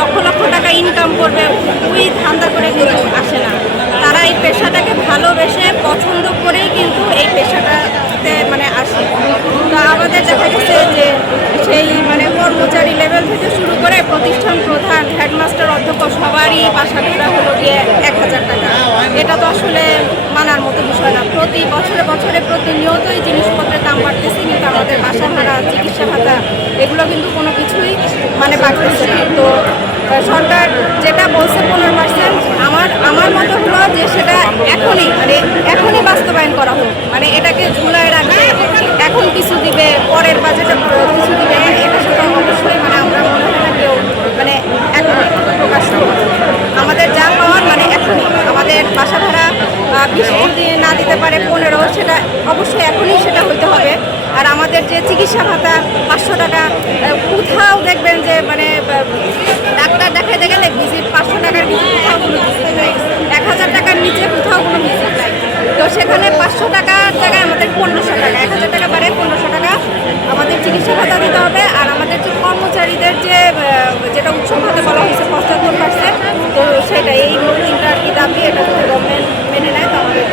লক্ষ লক্ষ টাকা ইনকাম করবে ওই ধান্দা করে কিন্তু আসে না। তারা এই পেশাটাকে ভালোবেসে পছন্দ করেই কিন্তু এই পেশাটাতে মানে আসে। তো আমাদের দেখা গেছে যে কর্মচারী লেভেল থেকে শুরু করে প্রতিষ্ঠান প্রধান হেডমাস্টার অধ্যক্ষ, সবারই বাসা ভাড়া হলো গিয়ে এক হাজার টাকা। এটা তো আসলে মানার মতো বিষয় না। প্রতি বছরে বছরে প্রতিনিয়তই জিনিসপত্রের দাম বাড়তেছে, কিন্তু আমাদের বাসা ভাড়া চিকিৎসা ভাতা, এগুলো কিন্তু কোনো কিছুই মানে বাড়তেছে না। তো সরকার যেটা বলছে পনেরো পার্সেন্ট আমার আমার মতো হলো যে সেটা এখনই মানে এখনই বাস্তবায়ন করা হোক। মানে এটাকে ঝুলায় রাখবে, এখন কিছু দিবে, পরের বাজেটে কিছু দিবে মানে এটা সেটা অবশ্যই মানে আমরা মনে হয় না কেউ মানে এখন প্রকাশ করব আমাদের যা পাওয়ার মানে আমাদের বাসা ভাড়া বিশ যদি না দিতে পারে পনেরো, সেটা অবশ্যই এখনই সেটা হইতে হবে। আর আমাদের যে চিকিৎসা ভাতা, পাঁচশো টাকা কোথাও দেখবেন যে মানে ডাক্তার দেখাতে গেলে ভিজিট পাঁচশো টাকার ভিজিট কোথাও কোনো ভিজিট এক হাজার টাকার নিচে কোথাও কোনো ভিজিট নাই। তো সেখানে পাঁচশো টাকার জায়গায় আমাদের পনেরোশো টাকা। সেটা আর কি দাবি এটা যদি গভর্নমেন্ট মেনে নেয় তো আমাদের